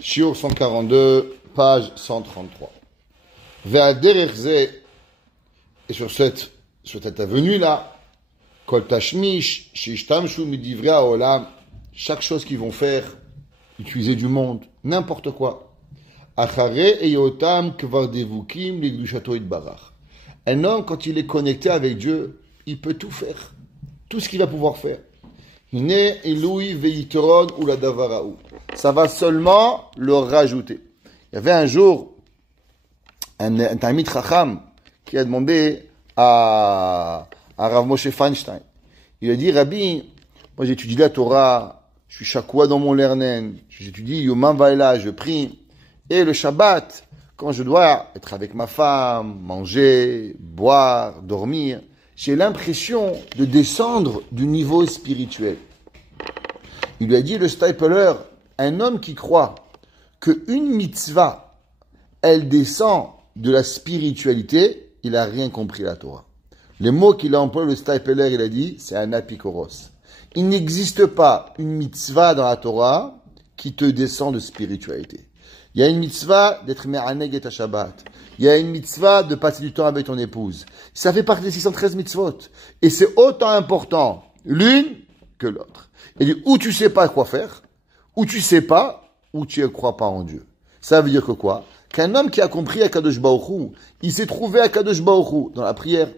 Shiur 142, page 133. Ve'aderechze, et sur cette avenue-là, kol tashmish, shishtamshu midivre haolam, chaque chose qu'ils vont faire, utiliser du monde, n'importe quoi. Achare eyotam kvar devukim ligdushato itbarach. Un homme, quand il est connecté avec Dieu, il peut tout faire. Tout ce qu'il va pouvoir faire. Hine elui veitron ou la davaraou. Ça va seulement le rajouter. Il y avait un jour un Talmid Chacham qui a demandé à Rav Moshe Feinstein. Il a dit, Rabbi, moi j'étudie la Torah, je suis chakoua dans mon lernen, j'étudie Yomam Vaïla, je prie, et le Shabbat, quand je dois être avec ma femme, manger, boire, dormir, j'ai l'impression de descendre du niveau spirituel. Il lui a dit, le Stapler, un homme qui croit qu'une mitzvah, elle descend de la spiritualité, il n'a rien compris à la Torah. Les mots qu'il a employés, le Stapler, il a dit, c'est un apikoros. Il n'existe pas une mitzvah dans la Torah qui te descend de spiritualité. Il y a une mitzvah d'être me'aneg et Shabbat. Il y a une mitzvah de passer du temps avec ton épouse. Ça fait partie des 613 mitzvot. Et c'est autant important l'une que l'autre. Et dit, ou tu sais pas quoi faire, ou tu sais pas, ou tu ne crois pas en Dieu. Ça veut dire que quoi? Qu'un homme qui a compris Akadosh Baruch Hu, il s'est trouvé Akadosh Baruch Hu dans la prière,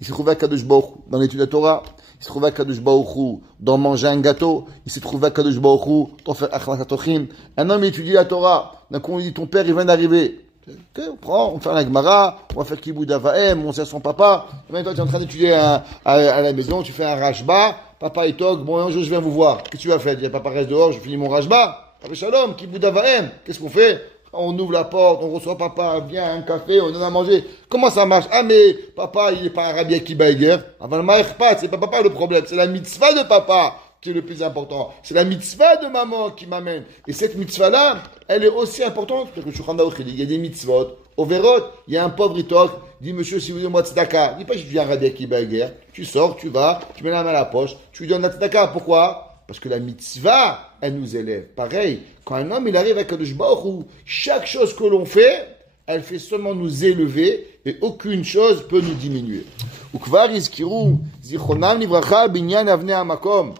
il s'est trouvé Akadosh Baruch Hu dans l'étude de la Torah, il s'est trouvé Akadosh Baruch Hu dans manger un gâteau, il s'est trouvé Akadosh Baruch Hu dans faire Achlat HaTochim. Un homme étudie la Torah, d'un coup on lui dit ton père il vient d'arriver. Okay, on prend, on fait la Gemara, on va faire Kibud Avaem, on sait à son papa. Et maintenant, tu es en train d'étudier à la maison, tu fais un rashba, papa il toque, bon, un jour je viens vous voir. Qu'est-ce que tu vas faire? Il dit, papa reste dehors, je finis mon rashba. Papa Shalom, Kibud Avaem. Qu'est-ce qu'on fait? On ouvre la porte, on reçoit papa, viens, un café, on en a mangé. Comment ça marche? Ah, mais papa, il est pas un Rabbi Akiba Eger. Avant le Maïrpat, c'est pas papa le problème, c'est la mitzvah de papa qui est le plus important. C'est la mitzvah de maman qui m'amène. Et cette mitzvah-là, elle est aussi importante. Parce que Shulchan Aruch, il y a des mitzvot. Au Verot, il y a un pauvre itok, dit, monsieur, si vous donnez moi tzedaka, dis pas, je viens Rabbi Akiba Eger. Tu sors, tu vas, tu mets la main à la poche, tu lui donnes la tzedaka. Pourquoi? Parce que la mitzvah, elle nous élève. Pareil, quand un homme, il arrive à Kadosh Baruch Hu, chaque chose que l'on fait, elle fait seulement nous élever et aucune chose peut nous diminuer. Ukvar izkiru, zichronam livracha, binyan avnei hamakom.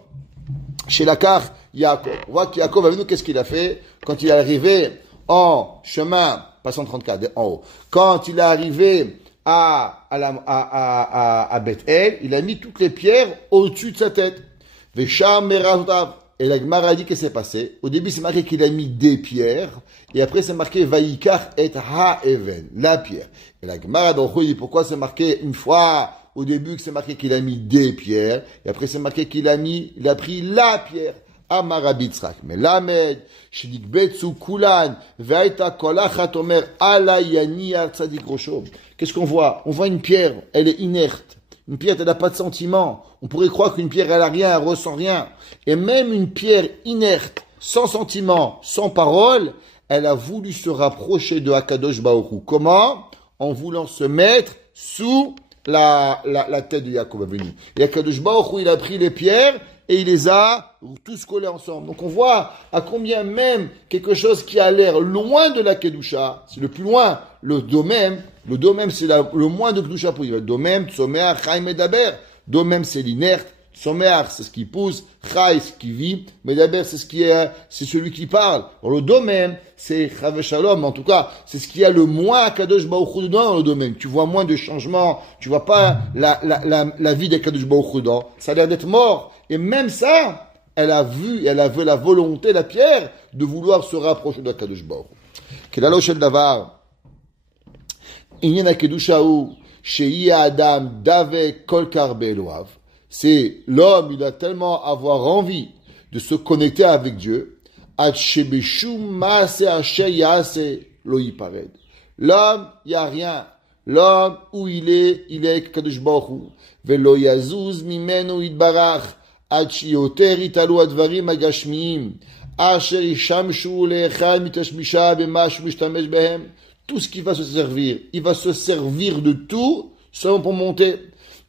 Chez Lakar, Yaakov. On voit qu'Yaakov Avinu, qu'est-ce qu'il a fait quand il est arrivé en chemin, pas 134, en haut. Quand il est arrivé à Beth-El, il a mis toutes les pierres au-dessus de sa tête. Vesham merazotav. Et la Gemara dit qu'est-ce qui s'est passé. Au début, c'est marqué qu'il a mis des pierres, et après, c'est marqué Vaikar et ha-even, la pierre. Et la Gemara dit pourquoi c'est marqué une fois au début que c'est marqué qu'il a mis des pierres, et après c'est marqué qu'il a pris la pierre. Amarabitzrak. Mais Lamed, Shidik Betsu Kulan, Vaita Kolachat Omer, Alayani Artsadik Roshom. Qu'est-ce qu'on voit? On voit une pierre, elle est inerte. Une pierre, elle n'a pas de sentiment. On pourrait croire qu'une pierre, elle a rien, elle ressent rien. Et même une pierre inerte, sans sentiment, sans parole, elle a voulu se rapprocher de Akadosh Baruch Hu. Comment? En voulant se mettre sous la tête de Yaakov Avinu. Et Akadosh Baruch Hu, il a pris les pierres et il les a tous collés ensemble. Donc on voit à combien même quelque chose qui a l'air loin de la Kedusha, c'est le plus loin, le domem c'est le moins de Kedusha pour dire. Le domem, Tsomeach, Chaim Medaber. Domem c'est l'inerte, Tsomeach c'est ce qui pousse, Chai c'est ce qui vit, Medaber c'est c'est celui qui parle. Alors, le domem c'est Chave Shalom, en tout cas, c'est ce qui a le moins Kadosh Baruch Hu dedans dans le domaine. Tu vois moins de changements, tu vois pas la vie des Kadosh Baruch Hu dedans. Ça a l'air d'être mort. Et même ça, elle avait la volonté, la pierre, de vouloir se rapprocher de Kadosh Baruch Hu. Kelalo shel davar, inyan hakedusha hu, shehi adam dave kol kar be'eloav. C'est l'homme, il doit tellement avoir envie de se connecter avec Dieu, ad shebeshum maase asher yaase lo yipared. L'homme, il n'y a rien. L'homme, où il est Kadosh Baruch Hu. Velo yazuz mimenu yitbarach. עד שיותר יתעלו הדברים הגשמיים, אשר ישמשו לאחד מתשמישה במה שמשתמש בהם. Tout ce qui va se servir, il va se servir de tout, seulement pour monter.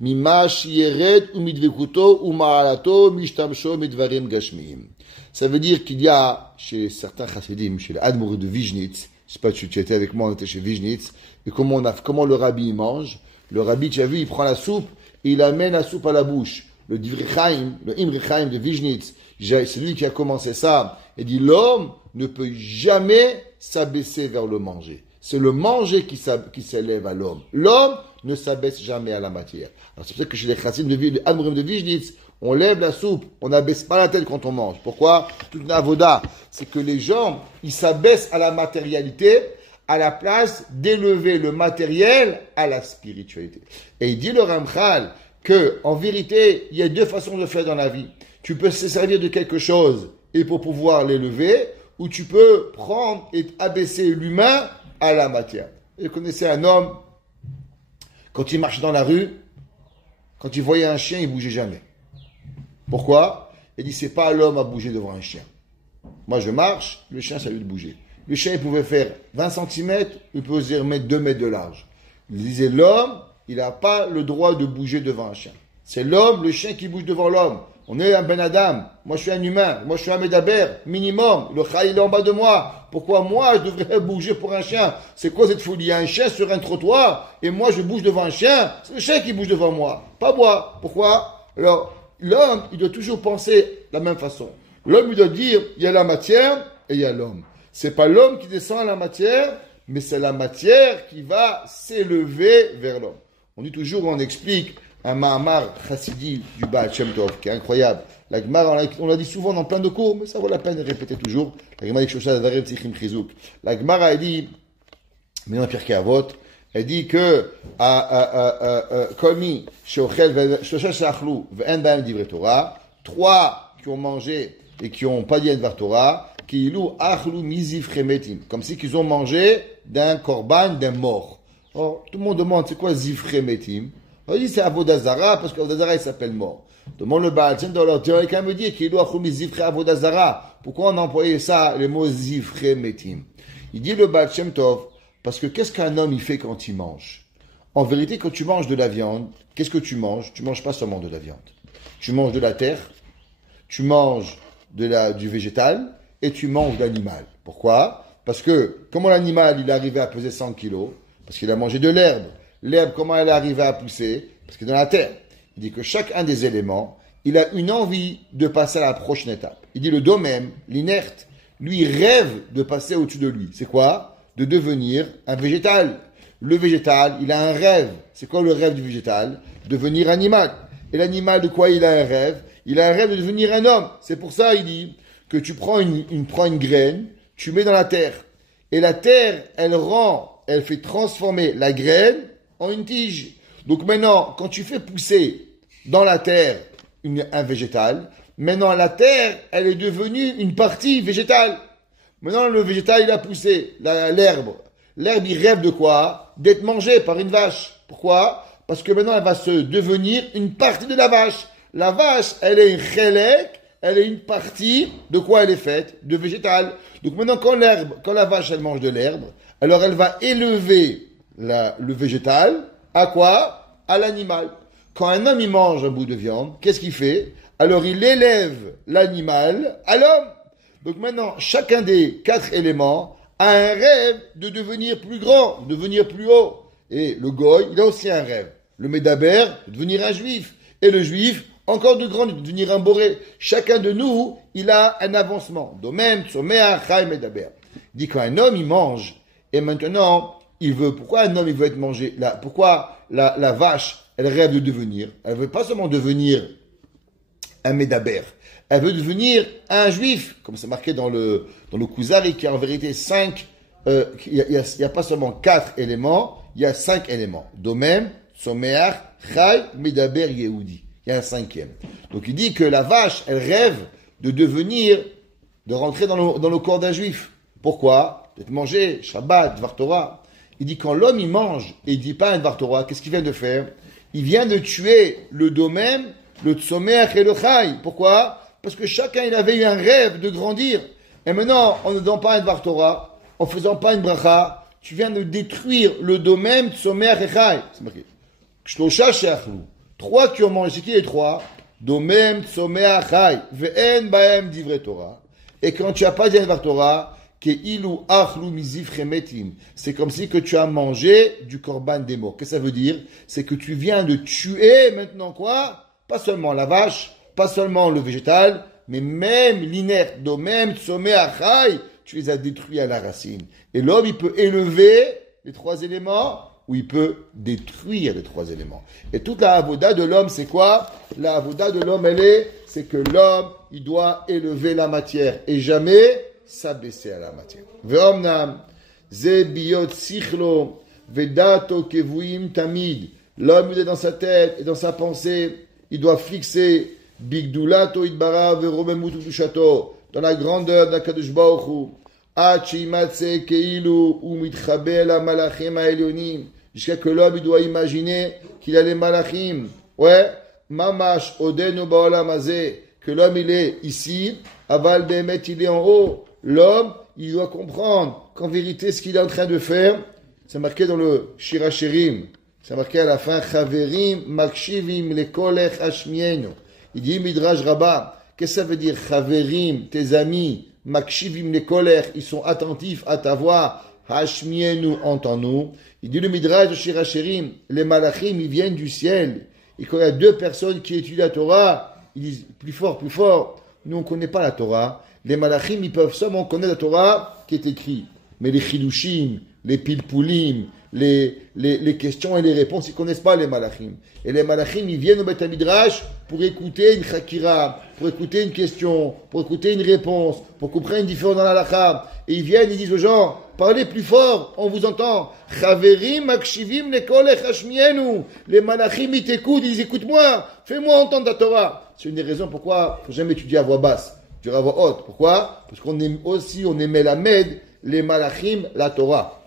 ממה שירד ומדבקותו ומעלתו משתמשו מדברים גשמיים. Ça veut dire qu'il y a, chez certains chassidim, chez les Admorim de Vizhnitz, je sais pas, tu étais avec moi, on était chez Vizhnitz, et comment le rabbi il mange. Le rabbi, tu as vu, il prend la soupe, et il amène la soupe à la bouche. Le Divrei Chaim, le Imre Chaim de Vizhnitz, c'est lui qui a commencé ça, et dit, l'homme ne peut jamais s'abaisser vers le manger. C'est le manger qui s'élève à l'homme. L'homme ne s'abaisse jamais à la matière. Alors c'est pour ça que chez les chassidim de Admorim de Vizhnitz, on lève la soupe, on n'abaisse pas la tête quand on mange. Pourquoi? Toute une avoda, c'est que les gens, ils s'abaissent à la matérialité, à la place d'élever le matériel à la spiritualité. Et il dit le Ramchal que, en vérité, il y a deux façons de faire dans la vie. Tu peux se servir de quelque chose et pour pouvoir l'élever, ou tu peux prendre et abaisser l'humain à la matière. Je connaissais un homme, quand il marchait dans la rue, quand il voyait un chien, il bougeait jamais. Pourquoi? Il dit, c'est pas à l'homme à bouger devant un chien. Moi, je marche, le chien, ça lui de bouger. Le chien, il pouvait faire 20 cm, il pouvait mettre 2 mètres de large. Il disait, l'homme, il n'a pas le droit de bouger devant un chien. C'est l'homme, le chien qui bouge devant l'homme. On est un Ben Adam. Moi, je suis un humain. Moi, je suis un Médaber, minimum. Le Chai, il est en bas de moi. Pourquoi moi, je devrais bouger pour un chien? C'est quoi cette folie? Il y a un chien sur un trottoir, et moi, je bouge devant un chien. C'est le chien qui bouge devant moi, pas moi. Pourquoi? Alors, l'homme, il doit toujours penser de la même façon. L'homme, il doit dire, il y a la matière et il y a l'homme. C'est pas l'homme qui descend à la matière, mais c'est la matière qui va s'élever vers l'homme. On dit toujours, on explique un Mahamar chassidi du Baal Shem Tov, qui est incroyable. La Gemara, on l'a dit souvent dans plein de cours, mais ça vaut la peine de répéter toujours. La Gemara dit La Gemara, elle dit, mais non, Pirkei Avot, elle dit que Kolmi, Sheochel, Shloshel Sheachlu, Ve'en Baem Divrei Torah, 3 qui ont mangé et qui n'ont pas dit Dvar Torah, Kiilu Achlu Mizivchei Metim, comme si qu'ils ont mangé d'un korban, d'un mort. Or, tout le monde demande, c'est quoi Zivchei Metim? On dit c'est Avodah Zara, parce qu'Avodah Zara il s'appelle mort. Demande le Baal Shem Tov, alors tu aurais quand même me dire Kiilu Achlu Mizivchei Avodah Zara. Pourquoi on a employé ça, le mot Zivchei Metim? Il dit le Baal Shem Tov, parce que qu'est-ce qu'un homme il fait quand il mange? En vérité, quand tu manges de la viande, qu'est-ce que tu manges? Tu manges pas seulement de la viande. Tu manges de la terre, tu manges du végétal et tu manges de l'animal. Pourquoi? Parce que comment l'animal il est arrivé à peser 100 kilos? Parce qu'il a mangé de l'herbe. L'herbe, comment elle est arrivée à pousser? Parce que dans la terre. Il dit que chacun des éléments, il a une envie de passer à la prochaine étape. Il dit le dos même, l'inerte, lui rêve de passer au-dessus de lui. C'est quoi? De devenir un végétal. Le végétal, il a un rêve. C'est quoi le rêve du végétal? Devenir animal. Et l'animal, de quoi il a un rêve? Il a un rêve de devenir un homme. C'est pour ça, il dit, que tu prends une graine, tu mets dans la terre. Et la terre, elle fait transformer la graine en une tige. Donc maintenant, quand tu fais pousser dans la terre un végétal, maintenant la terre, elle est devenue une partie végétale. Maintenant, le végétal, il a poussé, l'herbe. L'herbe, il rêve de quoi? D'être mangé par une vache. Pourquoi? Parce que maintenant, elle va se devenir une partie de la vache. La vache, elle est une chélek, elle est une partie, de quoi elle est faite? De végétal. Donc maintenant, quand la vache, elle mange de l'herbe, alors elle va élever le végétal, à quoi? À l'animal. Quand un homme, il mange un bout de viande, qu'est-ce qu'il fait? Alors il élève l'animal à l'homme. Donc maintenant, chacun des 4 éléments a un rêve de devenir plus grand, de devenir plus haut. Et le goy, il a aussi un rêve. Le médaber, de devenir un juif. Et le juif, encore de grand, de devenir un boré. Chacun de nous, il a un avancement. Domem, tsomea, chai, médaber. Il dit qu'un homme, il mange. Et maintenant, pourquoi un homme, il veut être mangé? Pourquoi la vache, elle rêve de devenir? Elle veut pas seulement devenir un médaber. Elle veut devenir un juif, comme c'est marqué dans le Kuzari, qui a en vérité 5, il y a pas seulement 4 éléments, il y a 5 éléments. Domem, Tzomeach, Chai, Medaber, Yehudi. Il y a un 5e. Donc il dit que la vache, elle rêve de rentrer dans le corps d'un juif. Pourquoi? D'être mangé, Shabbat, Dvar Torah. Il dit quand l'homme il mange, et il dit pas un Dvar Torah, qu'est-ce qu'il vient de faire? Il vient de tuer le Domem, le Tzomeach et le Chai. Pourquoi? Parce que chacun, il avait eu un rêve de grandir. Et maintenant, en ne donnant pas un Dvar Torah, en faisant pas une bracha, tu viens de détruire le domaine Tzomeach et Chai. C'est marqué. Shlosha she'achlu. 3 qui ont mangé. C'est qui les 3? Domem, Tzomeach, Chai. Ve'en baem divrei Torah. Et quand tu n'as pas dit Dvar Torah, c'est comme si que tu as mangé du korban des morts. Qu'est-ce que ça veut dire? C'est que tu viens de tuer maintenant quoi? Pas seulement la vache, pas seulement le végétal, mais même l'inerte, même sommet achai, tu les as détruits à la racine. Et l'homme, il peut élever les trois éléments ou il peut détruire les trois éléments. Et toute la avoda de l'homme, c'est quoi? La avoda de l'homme, c'est que l'homme, il doit élever la matière et jamais s'abaisser à la matière. Ve'omnam, ze biyot sichlo, vedato kevuim tamid. L'homme, il est dans sa tête et dans sa pensée, il doit fixer bigdulato idbara ve'romemutu tushato, dans la grandeur d'Akadosh Baruch Hu, ad shimatse keilu umitchabe la malachim ha'elyonim, jusqu'à que l'homme, il doit imaginer qu'il a les malachim. Ouais, mamash odenu ba'olam hazeh, que l'homme, il est ici, aval behemet, il est en haut. L'homme, il doit comprendre qu'en vérité, ce qu'il est en train de faire, c'est marqué dans le Shir HaShirim, c'est marqué à la fin, Chaverim makshivim lekolech hashmienu. Il dit, Midrash Rabbah, qu'est-ce que ça veut dire, Chaverim, tes amis, makshivim lekolech, ils sont attentifs à ta voix, hashmienu, entends-nous. Il dit le Midrash de Shir HaShirim, les malachim, ils viennent du ciel. Et quand il y a deux personnes qui étudient la Torah, ils disent, plus fort, nous on ne connaît pas la Torah. Les malachim, ils peuvent seulement connaître la Torah qui est écrite. Mais les chidushim, les pilpulim, les questions et les réponses, ils ne connaissent pas les malachim. Et les malachim, ils viennent au Beth Midrash pour écouter une chakira, pour écouter une question, pour écouter une réponse, pour comprendre une différence dans la halakha. Et ils viennent, ils disent aux gens, parlez plus fort, on vous entend. Chaverim akshivim lekolech hashmienu. Les malachim, ils t'écoutent, ils disent, écoute-moi, fais-moi entendre ta Torah. C'est une des raisons pourquoi il ne faut jamais étudier à voix basse. Tu à voix haute. Pourquoi? Parce qu'on aime aussi, on aimait la med, les malachim, la Torah.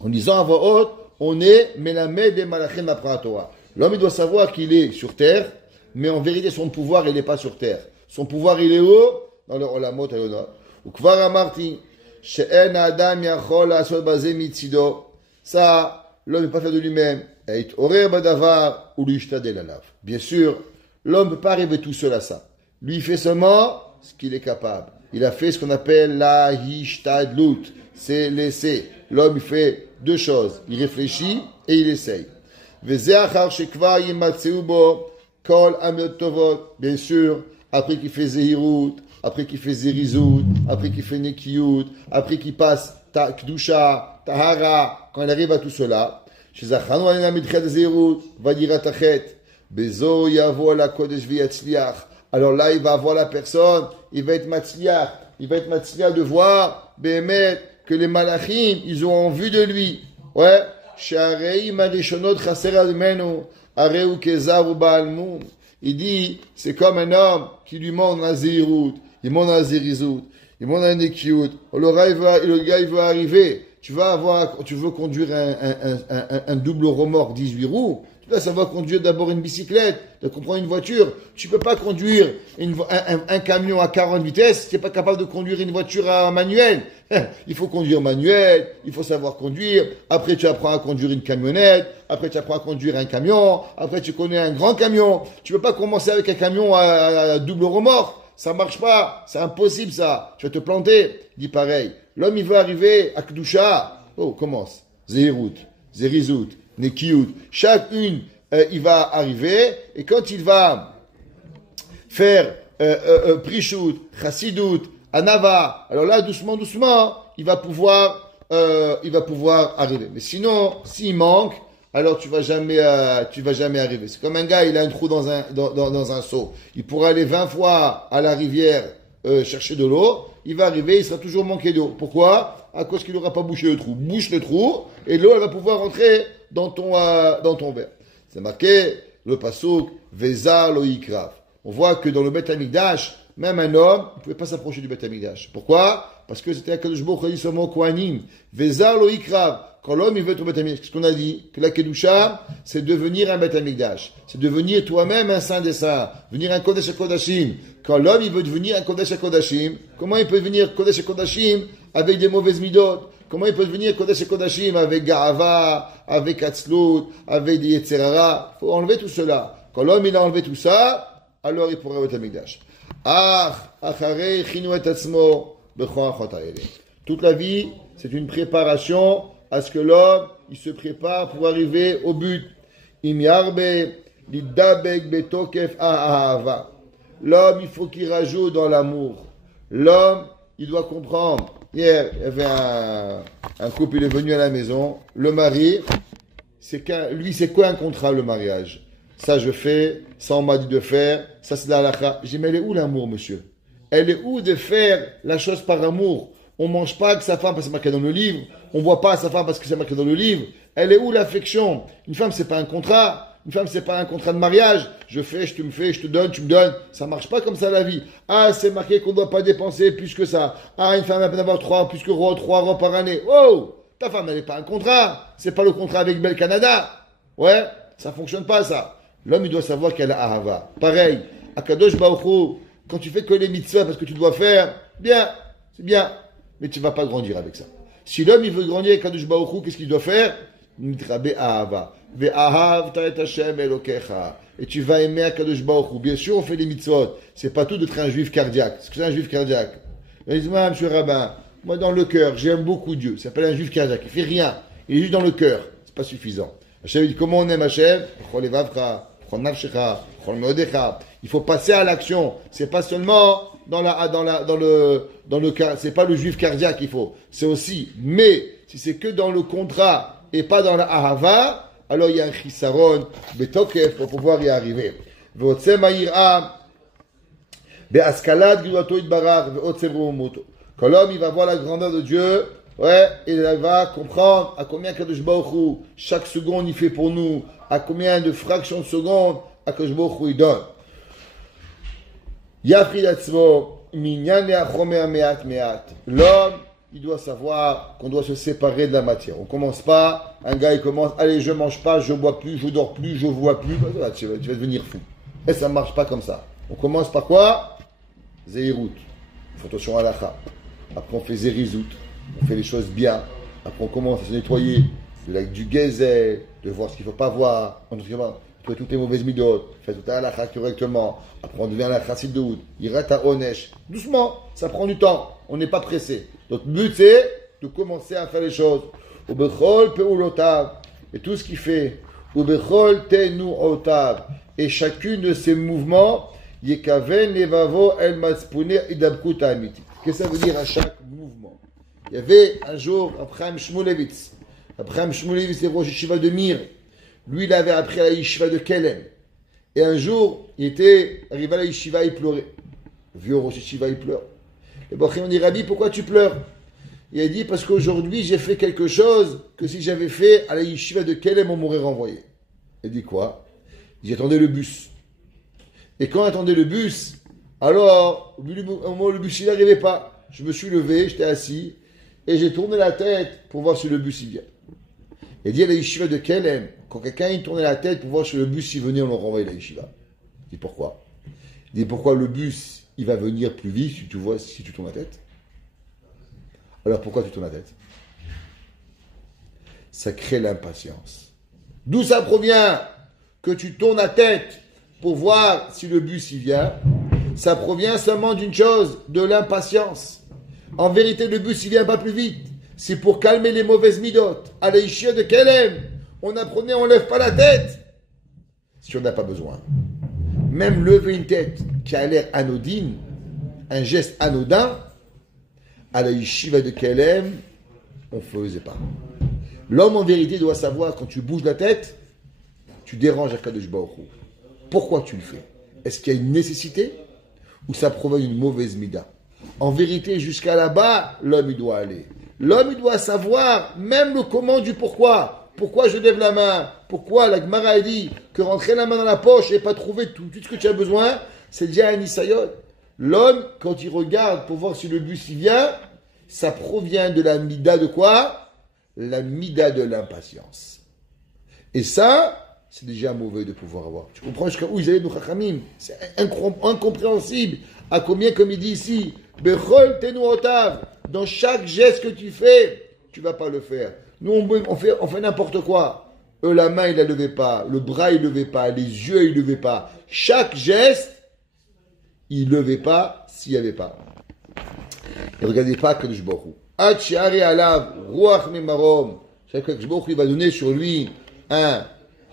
En disant à voix haute, on est melamed et malachim après la Torah. L'homme, il doit savoir qu'il est sur terre, mais en vérité, son pouvoir, il n'est pas sur terre. Son pouvoir, il est haut, dans le olamot et l'onor. Ukvar amarti, she'en adam yachol asot bazé mitzido. Ça, l'homme ne peut pas faire de lui-même. Et orer badavar ou l'ishtadel alav. Bien sûr, l'homme ne peut pas arriver tout seul à ça. Lui, il fait seulement ce qu'il est capable. Il a fait ce qu'on appelle la hishtadlut. C'est l'essai. L'homme, il fait deux choses. Il réfléchit et il essaye. Bien sûr, après qu'il fait zehirut, après qu'il fait zerizut, après qu'il fait nekiyut, après qu'il passe ta kdusha, tahara, quand il arrive à tout cela, alors là, il va avoir la personne, il va être matzliach de voir, bémet, que les malachim, ils ont en vue de lui. Ouais. Il dit, c'est comme un homme qui lui montre la zéhirout, il montre la zérizut, il montre la nekiyut. Le gars, il veut arriver. Tu veux conduire un double remorque 18 roues. Là, ça va conduire d'abord une bicyclette, de comprendre une voiture. Tu peux pas conduire un camion à 40 vitesses si tu n'es pas capable de conduire une voiture à manuel. Il faut conduire manuel, il faut savoir conduire. Après, tu apprends à conduire une camionnette. Après, tu apprends à conduire un camion. Après, tu connais un grand camion. Tu peux pas commencer avec un camion à double remorque. Ça marche pas. C'est impossible, ça. Tu vas te planter. Il dit pareil. L'homme, il veut arriver à Kedusha. Oh, commence. Zehirut, Zerizut, Nekiyut. Chacune, il va arriver. Et quand il va faire Prishut, Chassidut, Anava, alors là, doucement, il va pouvoir arriver. Mais sinon, s'il manque, alors tu vas jamais arriver. C'est comme un gars, il a un trou dans un seau. Il pourra aller 20 fois à la rivière chercher de l'eau. Il va arriver, il sera toujours manqué d'eau. Pourquoi? À cause qu'il n'aura pas bouché le trou. Bouche le trou, et l'eau, elle va pouvoir rentrer dans ton verre. C'est marqué, le pasuk, Veza lo yikrav. On voit que dans le Beth Amikdash, même un homme ne pouvait pas s'approcher du Beth Amikdash. Pourquoi? Parce que c'était Akadosh Baruch Hu seulement Kohanim. Veza lo yikrav. Quand l'homme, il veut être au Beth Amikdash, qu'est-ce qu'on a dit? Que la Kedusha, c'est devenir un Beth Amikdash. C'est devenir toi-même un saint des saints. Devenir un Kodesh HaKodashim. Quand l'homme, il veut devenir un Kodesh HaKodashim, comment il peut devenir Kodesh HaKodashim avec des mauvaises midot? Comment il peut devenir Kodesh HaKodashim avec Ga'ava, avec Atzlut, avec des Yetzerara? Il faut enlever tout cela. Quand l'homme, il a enlevé tout ça, alors il pourrait être au Beth Amikdash. Toute la vie, c'est une préparation à ce que l'homme, il se prépare pour arriver au but. L'homme, il faut qu'il rajoute dans l'amour. L'homme, il doit comprendre. Hier, il y avait un couple, il est venu à la maison. Le mari, lui, c'est quoi un contrat, le mariage? Ça, je fais. Ça, on m'a dit de faire. Ça, c'est la halakha. J'ai dit, mais elle est où l'amour, monsieur? Elle est où de faire la chose par amour? On mange pas avec sa femme parce que c'est marqué dans le livre. On boit pas à sa femme parce que c'est marqué dans le livre. Elle est où l'affection? Une femme, c'est pas un contrat. Une femme, c'est pas un contrat de mariage. Je fais, je te donne, tu me donnes. Ça marche pas comme ça la vie. Ah, c'est marqué qu'on doit pas dépenser plus que ça. Ah, une femme a d'avoir trois robes par année. Oh! Ta femme, elle n'est pas un contrat. C'est pas le contrat avec Bel Canada. Ouais? Ça fonctionne pas, ça. L'homme, il doit savoir qu'elle a Ahava. Pareil. À Kadosh Baruch Hu, quand tu fais que les mitzvahs parce que tu dois faire, bien. C'est bien. Mais tu vas pas grandir avec ça. Si l'homme, il veut grandir avec Kadosh Baruch Hu, qu'est-ce qu'il doit faire? Mitrabe Ahava. Et tu vas aimer Akadosh Baruch Hu. Bien sûr, on fait des mitzvot. C'est pas tout d'être un juif cardiaque. C'est que c'est un juif cardiaque. Il dit, monsieur Rabbin, moi dans le cœur, j'aime beaucoup Dieu. Ça s'appelle un juif cardiaque. Il fait rien. Il est juste dans le cœur. C'est pas suffisant. Hachem dit, comment on aime Hachem? Il faut passer à l'action. C'est pas seulement dans le cœur. C'est pas le juif cardiaque qu'il faut. C'est aussi. Mais, si c'est que dans le contrat et pas dans la ahava, alors il y a un chisaron, betokef, pour pouvoir y arriver. Quand l'homme, il va voir la grandeur de Dieu, ouais, il va comprendre à combien Kadosh Baruch Hu, chaque seconde, il fait pour nous, à combien de fractions de seconde, Kadosh Baruch Hu, il donne. L'homme, il doit savoir qu'on doit se séparer de la matière. On commence pas, un gars il commence, allez je mange pas, je bois plus, je dors plus, je vois plus, bah, tu vas devenir fou. Et ça marche pas comme ça. On commence par quoi? Zéhirout. Il faut attention à l'akha. Après on fait zérizout. On fait les choses bien. Après on commence à se nettoyer du gazelle, de voir ce qu'il faut pas voir. On doit trouver toutes les mauvaises midotes, faire tout à l'akha correctement. Après on devient la chassidut. Il rate à onesh. Doucement, ça prend du temps. On n'est pas pressé. Notre but, c'est de commencer à faire les choses. Et tout ce qu'il fait. Et chacune de ces mouvements, qu'est-ce que ça veut dire à chaque mouvement? Il y avait un jour Abraham Shmulevitz. Abraham Shmulevitz est Rosh Yeshiva de Mir. Lui, il avait appris à la Yeshiva de Kelem. Et un jour, il était arrivé à la Yeshiva, il pleurait. Vieux Rosh Yeshiva, il pleure. Et bon, on dit, Rabbi, pourquoi tu pleures? Il a dit, parce qu'aujourd'hui, j'ai fait quelque chose que si j'avais fait à la yeshiva de Kelem, on m'aurait renvoyé. Il dit quoi? J'attendais le bus. Et quand j'attendais le bus, alors, au moment où le bus, il n'arrivait pas. Je me suis levé, j'étais assis, et j'ai tourné la tête pour voir si le bus, il vient. Il dit à la yeshiva de Kelem, quand quelqu'un, il tournait la tête pour voir si le bus, il venait, on le renvoyait à la yeshiva. Il dit, pourquoi? Il dit, pourquoi le bus, il va venir plus vite si tu tournes la tête? Alors pourquoi tu tournes la tête? Ça crée l'impatience. D'où ça provient que tu tournes la tête pour voir si le bus y vient? Ça provient seulement d'une chose, de l'impatience. En vérité, le bus il vient pas plus vite. C'est pour calmer les mauvaises midotes. À la yeshiva de Kelem, on apprenait, on lève pas la tête. Si on n'a pas besoin. Même lever une tête qui a l'air anodine, un geste anodin, à la yeshiva de Kelem, on ne faisait pas. L'homme, en vérité, doit savoir, quand tu bouges la tête, tu déranges Akadosh Baruch Hu. Pourquoi tu le fais? Est-ce qu'il y a une nécessité ou ça provient d'une mauvaise mida? En vérité, jusqu'à là-bas, l'homme, il doit aller. L'homme, il doit savoir même le comment du pourquoi. Pourquoi je lève la main? Pourquoi la Gemara a dit que rentrer la main dans la poche et pas trouver tout ce que tu as besoin, c'est déjà un isayot. L'homme, quand il regarde pour voir si le bus y vient, ça provient de la mida de quoi? La mida de l'impatience. Et ça, c'est déjà mauvais de pouvoir avoir. Tu comprends jusqu'à où ils allaient nous chachamim? C'est incompréhensible. À combien, comme il dit ici, Bechol tenu otav, dans chaque geste que tu fais, tu vas pas le faire. Nous, on fait n'importe quoi. Eux, la main, ils la levaient pas. Le bras, ils levaient pas. Les yeux, ils levaient pas. Chaque geste, il ne levait pas s'il n'y avait pas. Et regardez pas Kadosh Baruch Hu. Ad she'ari alav ruach mimarom. Chaque Kadosh Baruch Hu, il va donner sur lui un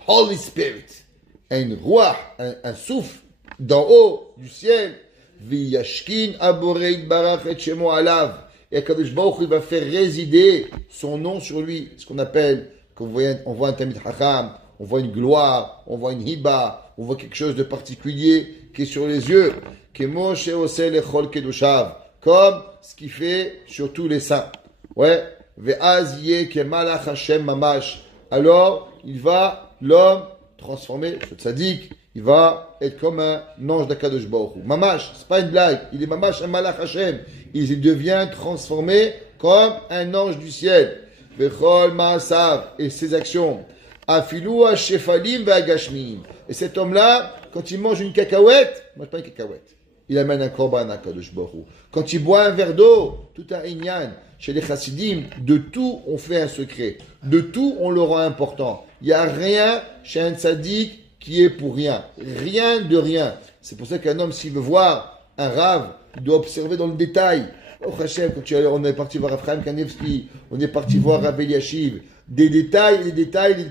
Holy Spirit, un ruach, un souffle d'en haut du ciel. V'yashkin aborei barach et shemo alav. Et Kadosh Baruch Hu, il va faire résider son nom sur lui. Ce qu'on appelle, quand on voit un Talmid Chacham, on voit une gloire, on voit une hiba, on voit quelque chose de particulier qui est sur les yeux. Kemo she'oseh lechol kedushav. Comme ce qu'il fait sur tous les saints. Ouais. Ve'az yeh kemalach Hashem mamash. Alors, il va, l'homme, transformer, le tzaddik, il va être comme un ange d'Akadosh Baruch Hu. Mamash, c'est pas une blague. Il est mamash un malach Hashem. Il devient transformé comme un ange du ciel. Vechol ma'asav. Et ses actions. Afilu ha-shefalim ve'agashmim. Et cet homme-là, quand il mange une cacahuète, il mange pas une cacahuète. Il amène un korban à Kadosh Baruch Hu. Quand il boit un verre d'eau, tout un inyan, chez les chassidim, de tout on fait un secret. De tout on le rend important. Il n'y a rien chez un tzaddik qui est pour rien. Rien de rien. C'est pour ça qu'un homme, s'il veut voir un rave, il doit observer dans le détail. Oh Hachem, quand on est parti voir Raphaël Kanevski, on est parti voir Rav Eliashiv. Des détails, des détails,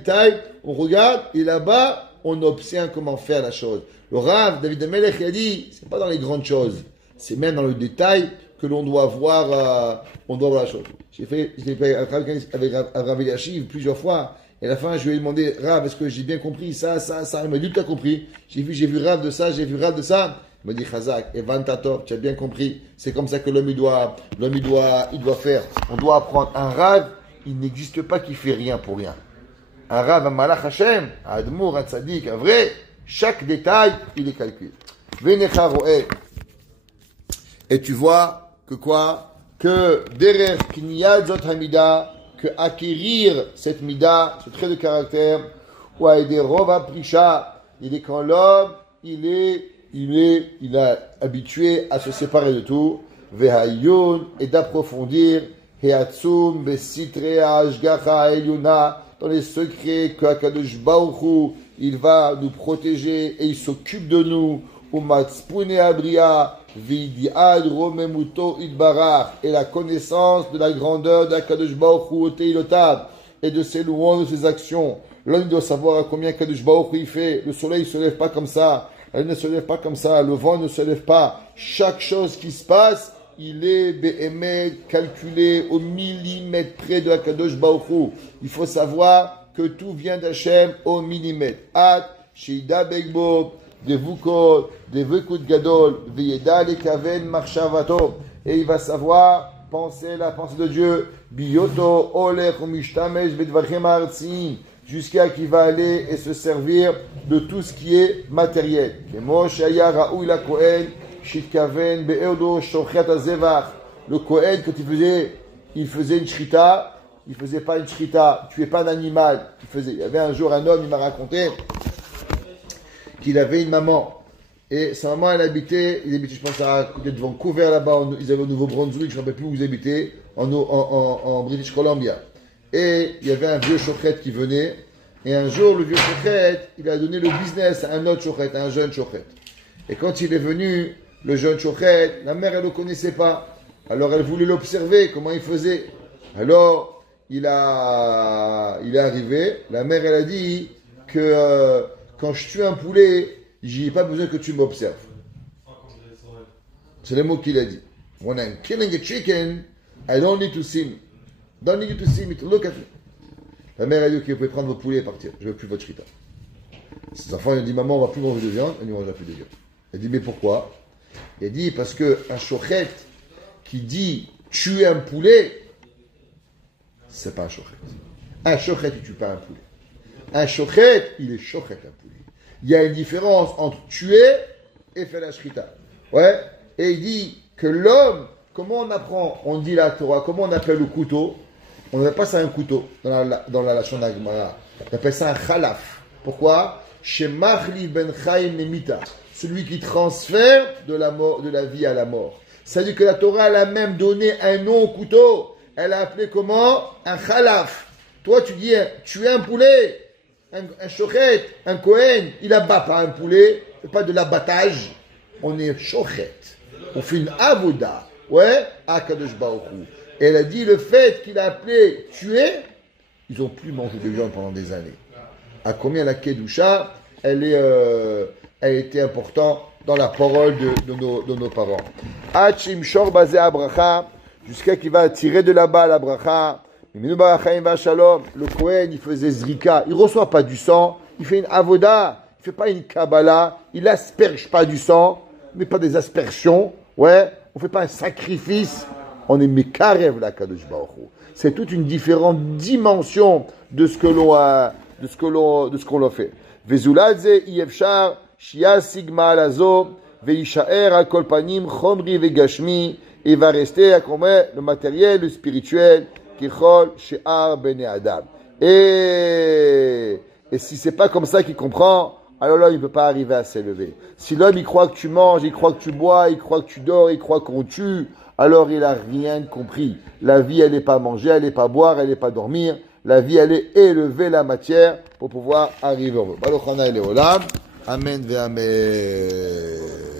on regarde, et là-bas, on obtient comment faire la chose. Le Rav, David Amelech, il a dit, c'est pas dans les grandes choses, c'est même dans le détail que l'on doit voir, la chose. J'ai fait avec Rav Eliashiv plusieurs fois, et à la fin, je lui ai demandé, Rav, est-ce que j'ai bien compris ça? Il m'a dit, tu as compris. J'ai vu Rav de ça, j'ai vu Rav de ça. Il m'a dit, Chazak, Evan Tator, tu as bien compris. C'est comme ça que l'homme, il doit faire. On doit apprendre. Un Rav, il n'existe pas qui fait rien pour rien. Un Rav, un Malach Hashem, un Admour, un Tzadik, un vrai, chaque détail, il est calculé. Venecha ro'eh. Et tu vois que quoi? Que derrière Kniyad Zot Hamida, que acquérir cette mida, ce trait de caractère, ou à aider Rova Prisha, il est quand l'homme, il a habitué à se séparer de tout, Vehayun, et d'approfondir, Heatsum, Besitre, Ashgacha, Eliuna, dans les secrets que Akadosh Baruch Hu, il va nous protéger et il s'occupe de nous, Umatspune Abria, Vidiad Romemuto Idbarach, et la connaissance de la grandeur d'Akadosh Baruch Hu Teilotab, et de ses louanges, de ses actions. L'homme doit savoir à combien Akadosh Baruch Hu il fait. Le soleil ne se lève pas comme ça, la lune ne se lève pas comme ça, le vent ne se lève pas. Chaque chose qui se passe, il est béhémet, calculé au millimètre près de Akadosh Baruch Hu. Il faut savoir que tout vient d'Hachem au millimètre. At, Shida Begbo, de Vukot, de Vekut Gadol, Veyeda Lekaven Marshavato. Et il va savoir penser la pensée de Dieu. Biyoto, Olech, Mishtamesh, Bedvachem Artzim. Jusqu'à qu'il va aller et se servir de tout ce qui est matériel. Le Kohen, quand il faisait une shrita, il faisait pas une shrita, il tuait pas un animal. Il y avait un jour un homme, il m'a raconté qu'il avait une maman. Et sa maman, il habitait, je pense, à côté de Vancouver, là-bas, ils avaient au Nouveau-Brunswick, je ne sais plus où ils habitaient, en British Columbia. Et il y avait un vieux chochet qui venait, et un jour, le vieux chochet, il a donné le business à un autre chochet, à un jeune chochet. Et quand il est venu, le jeune chochet, la mère, elle ne le connaissait pas. Alors, elle voulait l'observer, comment il faisait. Alors, il est arrivé, la mère, elle a dit que quand je tue un poulet, j'ai pas besoin que tu m'observes. C'est le mot qu'il a dit. When I'm killing a chicken, I don't need to see me. Don't need you to see me, to look at me. La mère a dit, ok, vous pouvez prendre vos poulets et partir. Je ne veux plus votre shrita. Ses enfants, ils ont dit, maman, on ne va plus manger de viande. Elle ne mangera plus de viande. Elle dit, mais pourquoi? Elle dit, parce qu'un chochet qui dit tuer un poulet, c'est pas un chochet. Un chochet, il ne tue pas un poulet. Un chochet, il est chochet un poulet. Il y a une différence entre tuer et faire la shrita. Ouais. Et il dit que l'homme, comment on apprend, on dit la Torah, comment on appelle le couteau? On n'appelle pas ça un couteau dans la Lachon Gemara. On appelle ça un chalaf. Pourquoi? Shemachli ben chaim nemita. Celui qui transfère de la vie à la mort. C'est-à-dire que la Torah, elle a même donné un nom au couteau. Elle a appelé comment? Un chalaf. Toi, tu dis, tuer un poulet, un shochet, un Kohen, il abat pas un poulet, il fait pas de l'abattage. on est shochet, on fait une avoda, ouais, à Kadosh Baruch Hu. Et elle a dit, le fait qu'il a appelé tuer, ils n'ont plus mangé de viande pendant des années. À combien la Kedusha, elle était importante dans la parole de nos parents. Hachim shor bazé abracha, jusqu'à qu'il va tirer de là-bas la bracha. Le Kohen, il faisait zrika, il ne reçoit pas du sang, il fait une avoda, il ne fait pas une kabbalah, il asperge pas du sang, mais pas des aspersions, ouais, on ne fait pas un sacrifice, on est mekarev la Kadosh Baruch Hu. C'est toute une différente dimension de ce que l'on fait. Vezuladze yefshar shia sigma alazo veishaer a kolpanim chomri vegashmi, et va rester à comme le matériel, le spirituel. Et si c'est pas comme ça qu'il comprend, alors là, il ne peut pas arriver à s'élever. Si l'homme, il croit que tu manges, il croit que tu bois, il croit que tu dors, il croit qu'on tue, alors il n'a rien compris. La vie, elle n'est pas manger, elle n'est pas boire, elle n'est pas dormir. La vie, elle est élever la matière pour pouvoir arriver au Baruch Hana et Olam. Amen ve Amen.